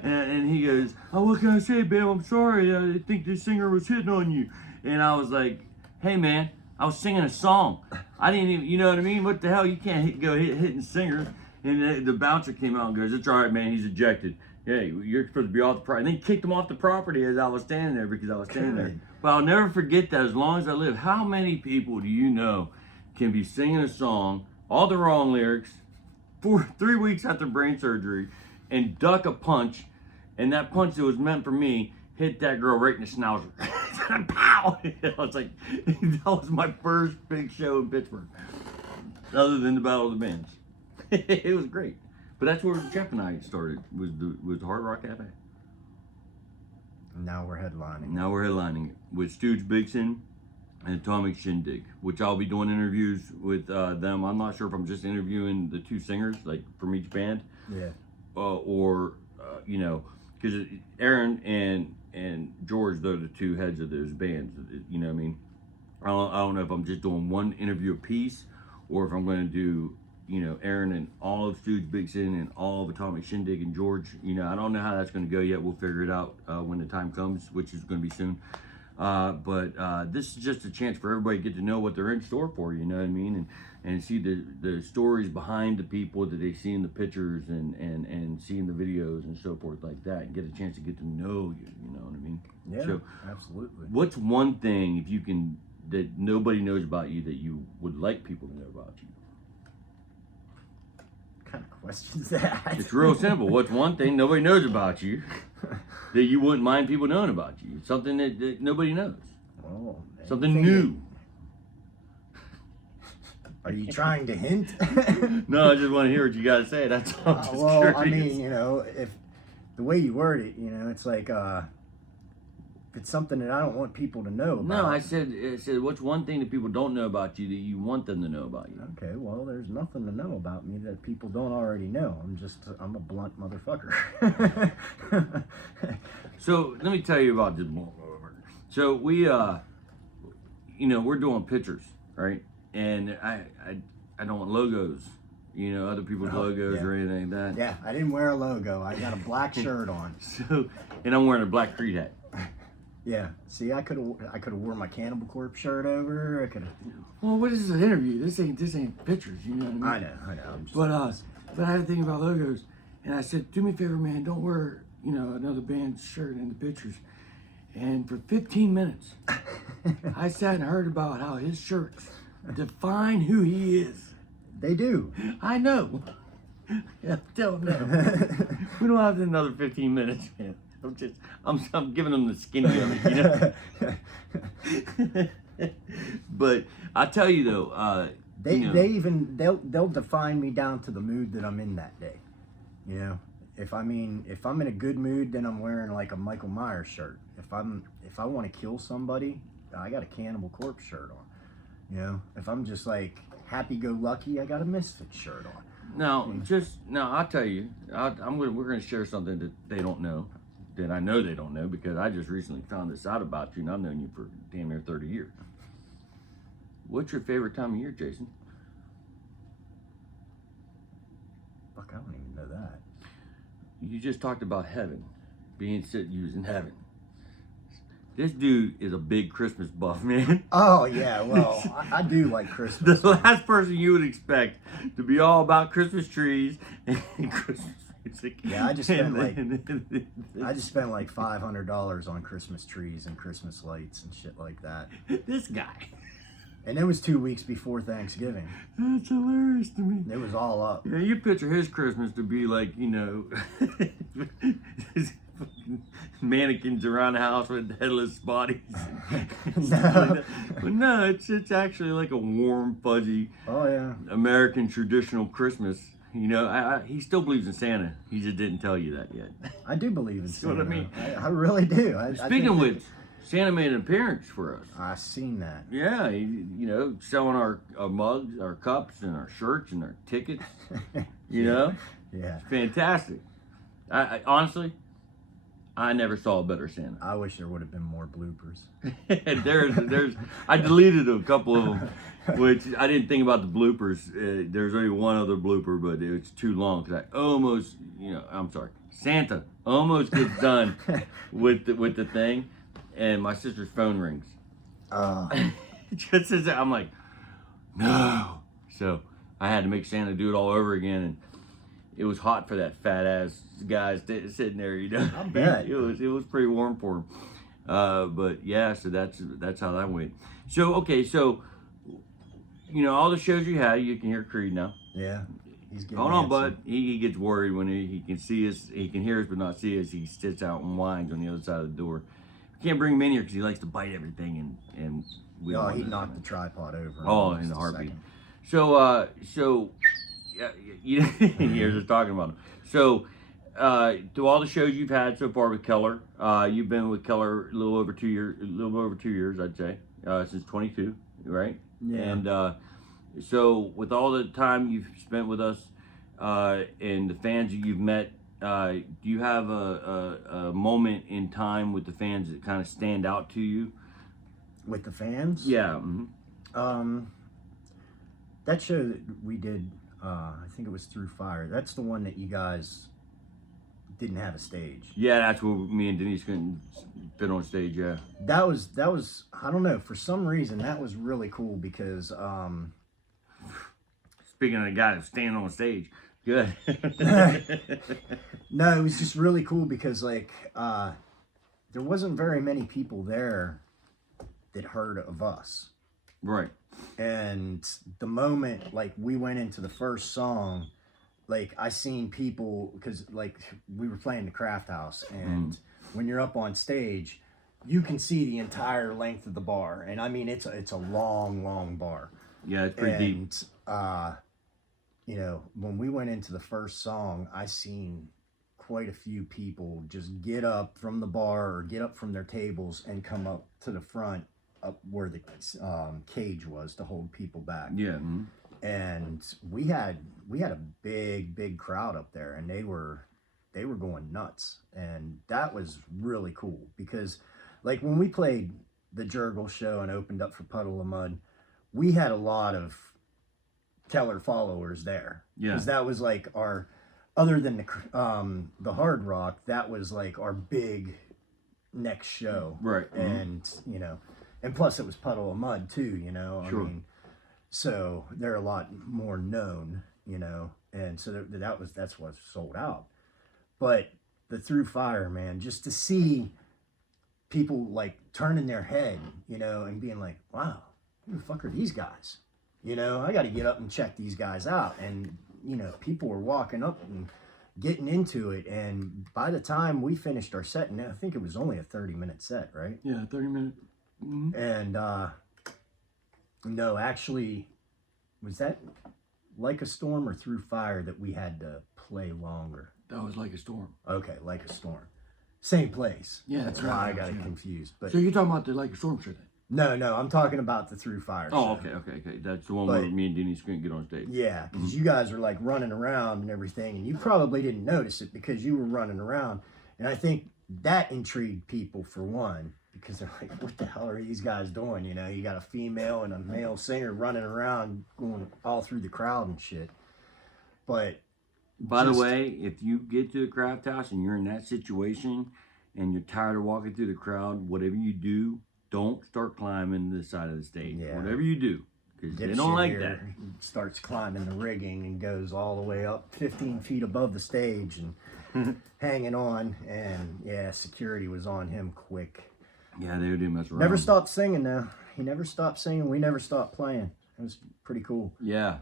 And he goes, "Oh, what can I say, babe? I'm sorry. I think this singer was hitting on you." And I was like, "Hey, man, I was singing a song. I didn't even, you know what I mean? What the hell? You can't go hitting singers." And the bouncer came out and goes, "It's all right, man. He's ejected. Yeah, you're supposed to be off the property." And then he kicked him off the property as I was standing there because I was standing there. But I'll never forget that as long as I live. How many people do you know can be singing a song, all the wrong lyrics, 3 weeks after brain surgery, and duck a punch, and that punch that was meant for me hit that girl right in the schnauzer. Pow! I was like, that was my first big show in Pittsburgh, other than the Battle of the Bands. It was great. But that's where Jeff and I started, was the Hard Rock Cafe. Now we're headlining. Now we're headlining it with Stooge Bigson and Atomic Shindig, which I'll be doing interviews with them. I'm not sure if I'm just interviewing the two singers, like from each band, Yeah. or you know, because Aaron and George, they're the two heads of those bands. You know what I mean? I don't know if I'm just doing one interview a piece, or if I'm going to do, you know, Aaron and all of Stooge Bigson and all of Atomic Shindig and George. You know, I don't know how that's going to go yet. We'll figure it out when the time comes, which is going to be soon. But this is just a chance for everybody to get to know what they're in store for, you know what I mean? And see the stories behind the people that they see in the pictures and see in the videos and so forth like that, and get a chance to get to know you know what I mean? Yeah, so, absolutely. what's one thing, if you can, that nobody knows about you that you would like people to know about you? What kind of question is that? It's real simple. What's one thing nobody knows about you that you wouldn't mind people knowing about you? Something that nobody knows. Well, Something new. Are you trying to hint? No, I just want to hear what you got to say. That's all. I'm just Well, curious. I mean, you know, if the way you word it, you know, it's like if it's something that I don't want people to know about. No, I said, what's one thing that people don't know about you that you want them to know about you? Okay, well, there's nothing to know about me that people don't already know. I'm a blunt motherfucker. So let me tell you about this motherfucker. So we, you know, we're doing pictures, right? And I don't want logos, you know, other people's logos or anything like that. Yeah, I didn't wear a logo. I got a black shirt on. So, and I'm wearing a black Creed hat. Yeah. See, I could have worn my Cannibal Corpse shirt over. I could have. Well, what is an interview? This ain't pictures, you know what I mean? I know. I'm just, But I had to think about logos, and I said, do me a favor, man, don't wear, you know, another band's shirt in the pictures. And for 15 minutes, I sat and heard about how his shirts define who he is. They do. I know. Yeah, tell them. We don't have another 15 minutes, man. I'm giving them the skinny of it, you know. But I tell you though, they'll define me down to the mood that I'm in that day. You know, if I'm in a good mood, then I'm wearing like a Michael Myers shirt. If I want to kill somebody, I got a Cannibal Corpse shirt on. You know, if I'm just like happy-go-lucky, I got a Misfit shirt on. No, I'll tell you, we're gonna share something that they don't know, that I know they don't know, because I just recently found this out about you, and I've known you for damn near 30 years. What's your favorite time of year, Jason? Fuck, I don't even know that. You just talked about heaven, using heaven. This dude is a big Christmas buff, man. Oh yeah, well, I do like Christmas. The last person you would expect to be all about Christmas trees and Christmas music. Yeah, I just spent like $500 on Christmas trees and Christmas lights and shit like that. This guy. And it was 2 weeks before Thanksgiving. That's hilarious to me. It was all up. Yeah, you picture his Christmas to be like, you know, mannequins around the house with headless bodies. No. But no, it's actually like a warm, fuzzy, Oh yeah. American traditional Christmas. You know, he still believes in Santa. He just didn't tell you that yet. I do believe in You know Santa. what I mean? I really do. Speaking of which, Santa made an appearance for us. I seen that. Yeah, you know, selling our mugs, our cups, and our shirts, and our tickets. You know? Yeah. It's fantastic. I honestly, I never saw a better Santa. I wish there would have been more bloopers. I deleted a couple of them, which I didn't think about the bloopers. There's only one other blooper, but it was too long because I almost, Santa almost gets done with the thing, and my sister's phone rings. Just as I'm like, no. So I had to make Santa do it all over again, and it was hot for that fat ass guy sitting there, you know. I bet. It was pretty warm for him. But yeah, so that's how that went. So okay, so you know, all the shows you had, you can hear Creed now. Yeah. He's getting Hold on, antsy. bud. He gets worried when he can see us. He can hear us, but not see us. He sits out and whines on the other side of the door. We can't bring him in here because he likes to bite everything, and we. Oh, he knocked the tripod over. Oh, in just a heartbeat. second. So yeah, you're just talking about them. So, to all the shows you've had so far with Keller, you've been with Keller a little over 2 years, I'd say, since 22, right? Yeah. And so, with all the time you've spent with us and the fans that you've met, do you have a moment in time with the fans that kind of stand out to you? With the fans? Yeah. That show that we did, I think it was Through Fire. That's the one that you guys didn't have a stage. Yeah, that's where me and Denise couldn't fit on stage. Yeah. That was I don't know, for some reason that was really cool because Speaking of the guy that's standing on stage, good. no, it was just really cool because like there wasn't very many people there that heard of us. Right. And the moment like we went into the first song, like I seen people, because like we were playing the Craft House, and when you're up on stage, you can see the entire length of the bar, and I mean it's a long bar. Yeah, it's pretty deep. You know, when we went into the first song, I seen quite a few people just get up from the bar or get up from their tables and come up to the front, up where the cage was to hold people back. Yeah. And we had a big crowd up there, and they were going nuts, and that was really cool because like when we played the Jurgle show and opened up for Puddle of Mud, we had a lot of Keller followers there. Yeah. Because that was like our, other than the Hard Rock, that was like our big next show. Right. And you know, and plus it was Puddle of Mud too, you know. Sure. I mean, so they're a lot more known, you know, and so that's what's sold out. But the Through Fire, man, just to see people like turning their head, you know, and being like, wow, who the fuck are these guys? You know, I got to get up and check these guys out. And, you know, people were walking up and getting into it. And by the time we finished our set, and I think it was only a 30-minute set, right? Yeah, 30 minutes. And, no, actually, was that Like a Storm or Through Fire that we had to play longer? That was Like a Storm. Okay, Like a Storm. Same place. Yeah, that's why I got it confused. But so you're talking about the Like a Storm show then? No, I'm talking about the Through Fire show. Oh, okay. That's the one where me and Denise couldn't get on stage. Yeah, because you guys were like running around and everything, and you probably didn't notice it because you were running around. And I think that intrigued people for one, because they're like, what the hell are these guys doing? You know, you got a female and a male singer running around going all through the crowd and shit. But by the way, if you get to the Craft House and you're in that situation and you're tired of walking through the crowd, whatever you do, don't start climbing the side of the stage. Yeah. Whatever you do, because they don't like that. Starts climbing the rigging and goes all the way up 15 feet above the stage and hanging on. And yeah, security was on him quick. Yeah, they didn't mess around. Never stopped singing though. He never stopped singing. We never stopped playing. It was pretty cool. Yeah.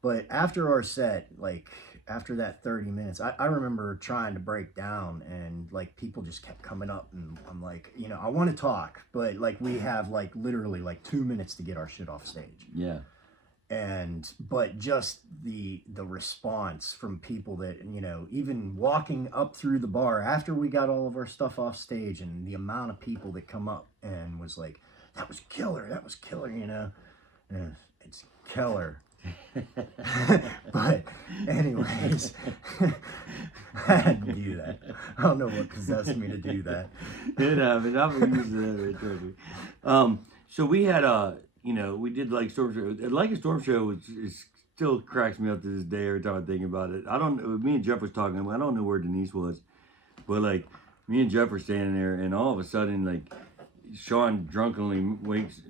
But after our set, like after that 30 minutes, I remember trying to break down, and like people just kept coming up, and I'm like, you know, I want to talk, but like we have like literally like 2 minutes to get our shit off stage. Yeah. But just the response from people that, you know, even walking up through the bar after we got all of our stuff off stage, and the amount of people that come up and was like, that was killer, you know. And it's Keller. But anyways, I had to do that. I don't know what possessed me to do that. It happened. I'm used to so we had you know, we did Like Storm show. Like a Storm show, which still cracks me up to this day every time I think about it. I don't know. Me and Jeff was talking. I don't know where Denise was, but like me and Jeff were standing there, and all of a sudden, like Sean drunkenly makes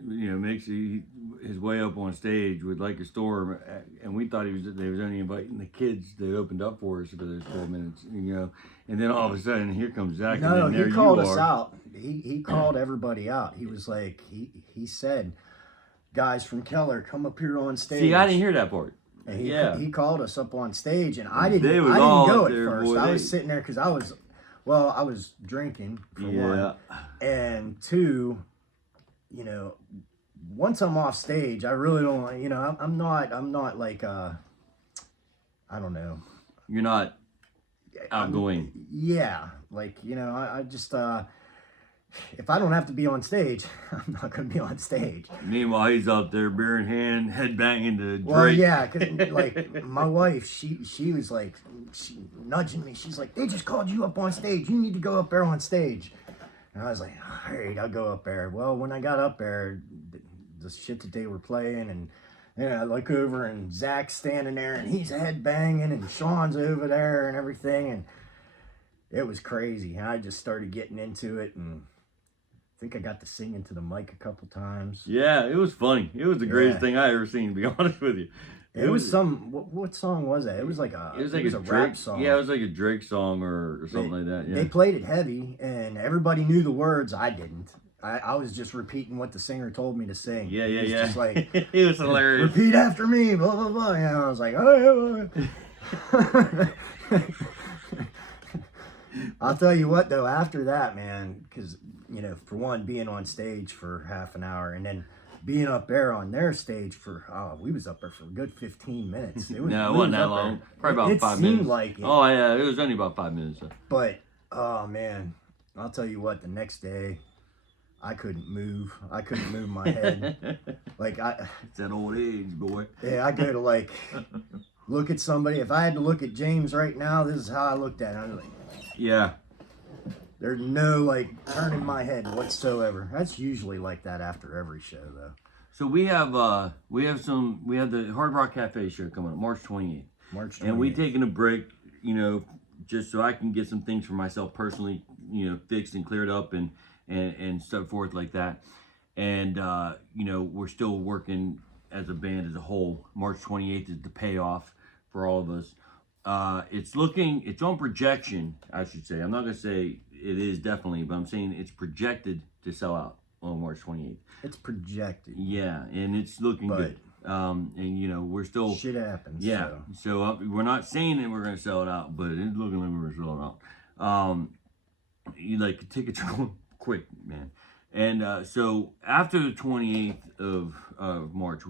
his way up on stage with Like a Storm, and we thought they was only inviting the kids that opened up for us for those 12 minutes, you know. And then all of a sudden, here comes Zach. No, and then he called us out. He called everybody out. He was like, he said, guys from Keller, come up here on stage. See, I didn't hear that part. And he called us up on stage, and I didn't go at first. I was sitting there because I was drinking for one, and two, you know, once I'm off stage, I really don't, you know, I'm not like I don't know. You're not outgoing. Yeah, like, I just if I don't have to be on stage, I'm not gonna be on stage. Meanwhile, he's out there, beer in hand, head banging to Drake. Well, yeah, 'cause, like, my wife, she was like, she nudging me. She's like, they just called you up on stage. You need to go up there on stage. And I was like, all right, I'll go up there. Well, when I got up there, the shit that they were playing, and I look over and Zach's standing there and he's head banging and Sean's over there and everything, and it was crazy. And I just started getting into it, and I think I got to sing into the mic a couple times. Yeah, it was funny. It was the greatest thing I ever seen, to be honest with you. It was some, what song was that? It was like a Drake, rap song. Yeah, it was like a Drake song or something like that. Yeah. They played it heavy, and everybody knew the words. I didn't. I was just repeating what the singer told me to sing. Yeah. Just like, it was hilarious. Repeat after me, blah, blah, blah. And I was like, oh. I'll tell you what, though, after that, man, because, for one, being on stage for half an hour, and then being up there on their stage for, we was up there for a good 15 minutes. It wasn't that long. Probably about 5 minutes. It seemed like it. Oh, yeah, it was only about 5 minutes. So. But, oh, man, I'll tell you what, the next day, I couldn't move. I couldn't move my head. Like, it's that old age, boy. Yeah, I go to, like, look at somebody. If I had to look at James right now, this is how I looked at him. I was like, yeah. There's no, like, turning my head whatsoever. That's usually like that after every show, though. So we have the Hard Rock Cafe show coming up March 28th. And we taking a break, just so I can get some things for myself personally, fixed and cleared up and so forth like that. And we're still working as a band as a whole. March 28th is the payoff for all of us. It's on projection, I should say. I'm not gonna say it is definitely, but I'm saying it's projected to sell out on March 28th. It's projected. Yeah, and it's looking good. And we're still shit happens. Yeah, so we're not saying that we're gonna sell it out, but it's looking like we're gonna sell it out. Tickets are going quick, man. And so after the 28th of March,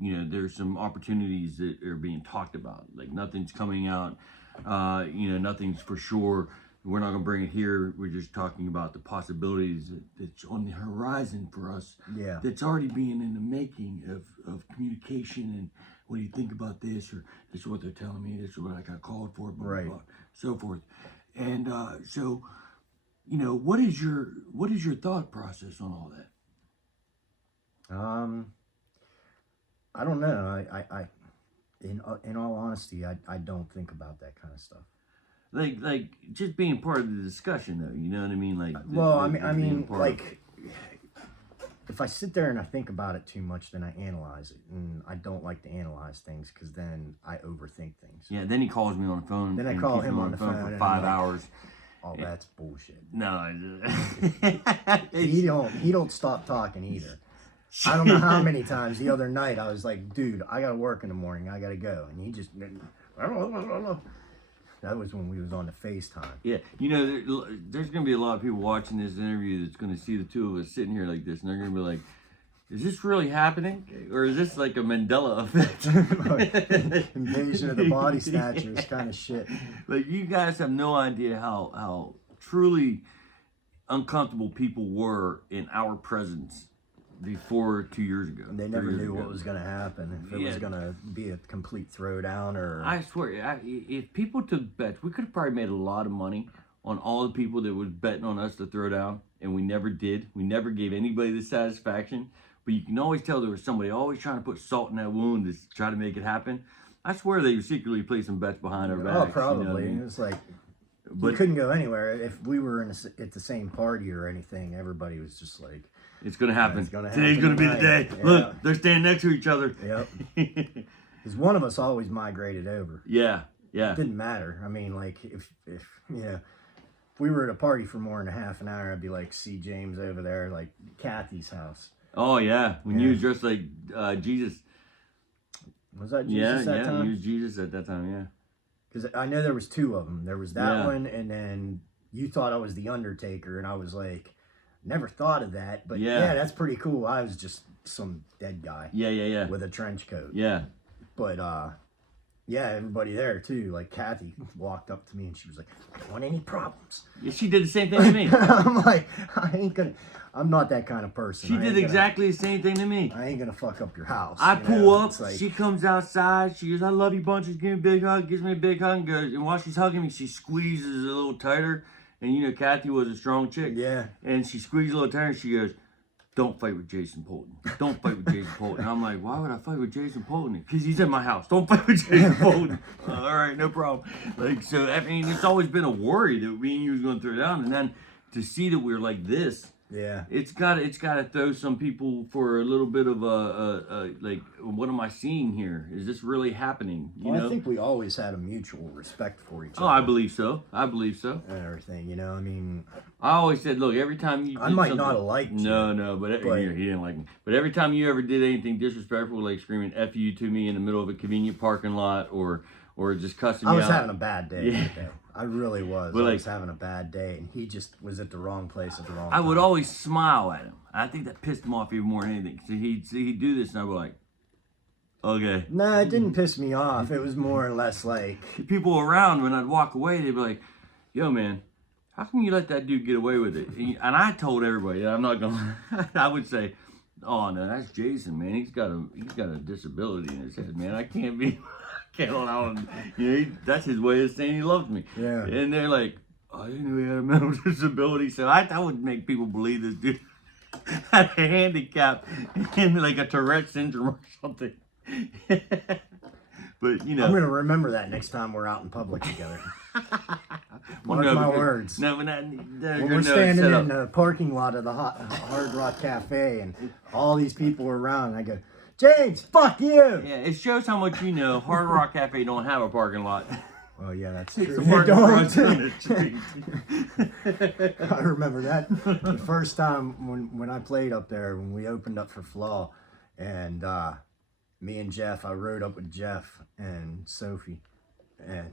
there's some opportunities that are being talked about. Like, nothing's coming out, nothing's for sure. We're not gonna bring it here. We're just talking about the possibilities that's on the horizon for us. Yeah. That's already being in the making of communication. And what do you think about this? Or this is what they're telling me. This is what I got called for. Blah, right. Blah, blah, so forth. And so. What is your thought process on all that? I don't know. I in all honesty, I don't think about that kind of stuff. Like just being part of the discussion, though. You know what I mean? Like, I mean, like, if I sit there and I think about it too much, then I analyze it, and I don't like to analyze things because then I overthink things. Yeah. Then he calls me on the phone. Then I call him on the phone for 5 hours. Oh, that's bullshit. No, he don't stop talking either. I don't know how many times the other night I was like, dude, I gotta work in the morning, I gotta go, and he just, that was when we was on the FaceTime. Yeah, there's gonna be a lot of people watching this interview that's gonna see the two of us sitting here like this, and they're gonna be like, is this really happening? Or is this like a Mandela effect? Invasion of the Body Snatchers kind of shit. Like, you guys have no idea how truly uncomfortable people were in our presence before 2 years ago. They never knew what was going to happen. If it was going to be a complete throwdown or... I swear, if people took bets, we could have probably made a lot of money on all the people that was betting on us to throw down, and we never did. We never gave anybody the satisfaction. But you can always tell there was somebody always trying to put salt in that wound to try to make it happen. I swear they secretly placed some bets behind our backs. Oh, probably. It was like, we couldn't go anywhere. If we were at the same party or anything, everybody was just like... It's going to happen. Today's going to be the day. Yeah. Look, they're standing next to each other. Yep. Because one of us always migrated over. Yeah. It didn't matter. I mean, like, if we were at a party for more than a half an hour, I'd be like, see James over there, like Kathy's house. Oh, yeah. When you was dressed like Jesus. Was that Jesus that time? Yeah, he was Jesus at that time, yeah. Because I know there was two of them. There was that one, and then you thought I was the Undertaker, and I was like, never thought of that. But yeah, that's pretty cool. I was just some dead guy. Yeah. With a trench coat. Yeah. But, yeah, everybody there too. Like Kathy walked up to me and she was like, "I don't want any problems." Yeah, she did the same thing to me. I'm like, I ain't gonna. I'm not that kind of person. She I did ain't gonna- exactly the same thing to me. I ain't gonna fuck up your house. I you pull know? up, It's like, she comes outside, she goes, "I love you bunches," gives me a big hug, gives me a big hug, and goes, and while she's hugging me, she squeezes a little tighter. And you know, Kathy was a strong chick. yeah, And she squeezed a little tighter and she goes, "Don't fight with Jason Poulton. Don't fight with Jason Poulton." And I'm like, "Why would I fight with Jason Poulton?" Because he's in my house. Don't fight with Jason Poulton. All right, no problem. Like, so, I mean, it's always been a worry that me and you was going to throw down. And then to see that we're like this, yeah. it's got to throw some people for a little bit of a like, what am I seeing here? Is this really happening? You Well, know? I think we always had a mutual respect for each Oh, other. I believe so. I believe so. And everything, you know. I mean, I always said, look, every time you I did might something- not have liked you. No, but but- he didn't like me. But every time you ever did anything disrespectful, like screaming "F you" to me in the middle of a convenient parking lot, or just cussing me I was out. having a bad day. Yeah. That day. I really was. But I like- was having a bad day, and he just was at the wrong place at the wrong I time. would always smile at him. I think that pissed him off even more than anything. So he'd do this, and I'd be like, "Okay." No, it didn't piss me off. It was more or less like, The people around, when I'd walk away, they'd be like, "Yo, man, how come you let that dude get away with it?" And I told everybody, I'm not gonna. I would say, "Oh no, that's Jason, man. He's got a disability in his head, man. I can't be, can't allow him. You know, that's his way of saying he loves me." Yeah. And they're like, "I didn't know he had a mental disability." So I would make people believe this dude had a handicap and like a Tourette syndrome or something. But you know, I'm gonna remember that next time we're out in public together. Mark my because- words. No, when When we're standing in the parking lot of the Hard Rock Cafe, and all these people are around, I go, "James, fuck you!" Yeah, it shows how much you know. Hard Rock Cafe don't have a parking lot. Well, yeah, that's It's true. the They parking garage don't. on the street. I remember that the first time when I played up there, when we opened up for Flaw, and me and Jeff, I rode up with Jeff and Sophie, and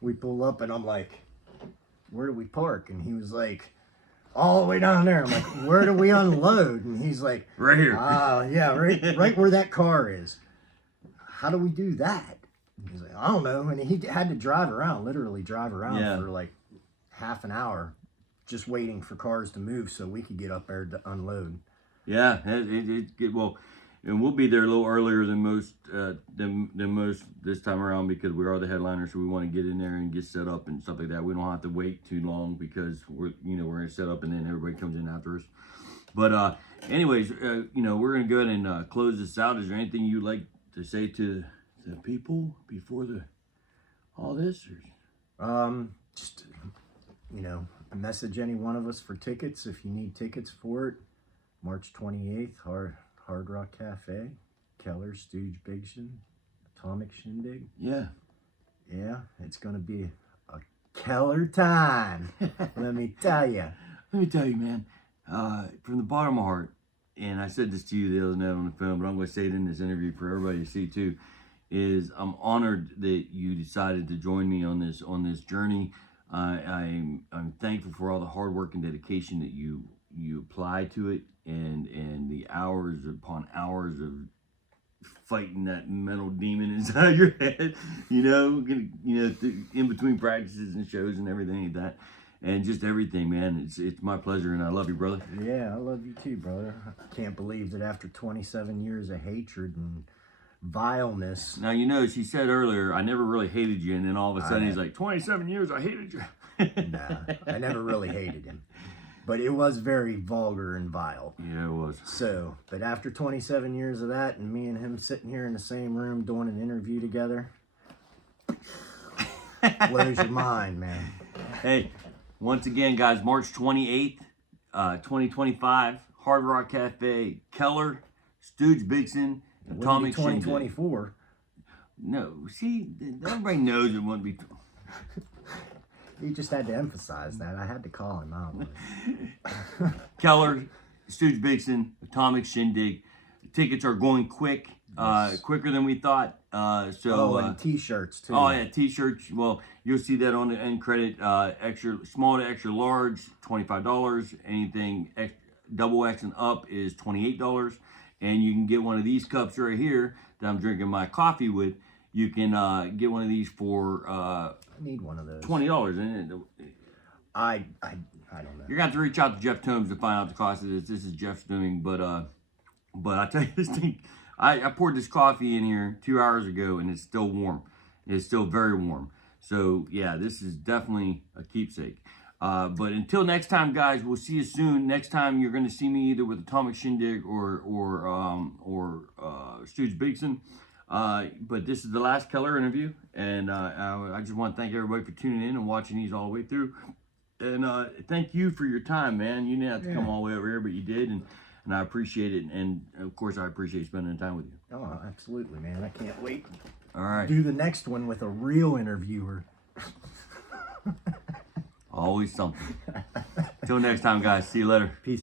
we pull up, and I'm like, "Where do we park?" And he was like, "All the way down there." I'm like, "Where do we unload?" And he's like, Right here. Yeah, right where that car is." "How do we do that?" He's like, "I don't know." And he had to literally drive around Yeah. for like half an hour, just waiting for cars to move so we could get up there to unload. Yeah, well, and we'll be there a little earlier than most this time around because we are the headliners, so we want to get in there and get set up and stuff like that. We don't have to wait too long because we're gonna set up and then everybody comes in after us. But anyways, we're gonna go ahead and close this out. Is there anything you'd like to say to the people before all this? Just message any one of us for tickets if you need tickets for it. March 28th, Hard Rock Cafe, Keller, Stooge Bigson, Atomic Shindig. Yeah. Yeah, it's gonna be a Keller time. Let me tell you. Let me tell you, man, from the bottom of my heart, and I said this to you the other night on the phone, but I'm going to say it in this interview for everybody to see too, is I'm honored that you decided to join me on this journey. I'm thankful for all the hard work and dedication that you apply to it, and the hours upon hours of fighting that mental demon inside your head, in between practices and shows and everything like that, and just everything, man. It's my pleasure, and I love you, brother. Yeah, I love you too, brother. I can't believe that after 27 years of hatred and vileness. Now, she said earlier, I never really hated you, and then all of a sudden he's like, 27 years, I hated you. Nah, I never really hated him. But it was very vulgar and vile. Yeah, it was. So, but after 27 years of that, and me and him sitting here in the same room doing an interview together, blows your mind, man. Hey, once again, guys, March 28th, 2025, Hard Rock Cafe, Keller, Stooge Bigson, Atomic Shindig. 2024. No, see, everybody knows it wouldn't be. He just had to emphasize that. I had to call him out. Keller, Stooge Bigson, Atomic Shindig. Tickets are going quick, quicker than we thought. And t-shirts too. Oh yeah, t-shirts. Well, you'll see that on the end credit. Extra small to extra large, $25. Anything double X and up is $28. And you can get one of these cups right here that I'm drinking my coffee with. you can get one of these for I need one of those. $20. And I don't know. you're gonna have to reach out to Jeff Tomes to find out the cost of this. This is Jeff's doing, but I tell you this thing, I poured this coffee in here 2 hours ago, and it's still warm. It's still very warm. So yeah, this is definitely a keepsake. But until next time, guys, we'll see you soon. Next time, you're going to see me either with Atomic Shindig or Stooge Bigson. But this is the last Keller interview, and I just want to thank everybody for tuning in and watching these all the way through. And thank you for your time, man. You didn't have to come all the way over here, but you did, and I appreciate it. And of course, I appreciate spending time with you. Oh, absolutely, man. I can't wait. All right. Do the next one with a real interviewer. Always something. Till next time, guys. See you later. Peace.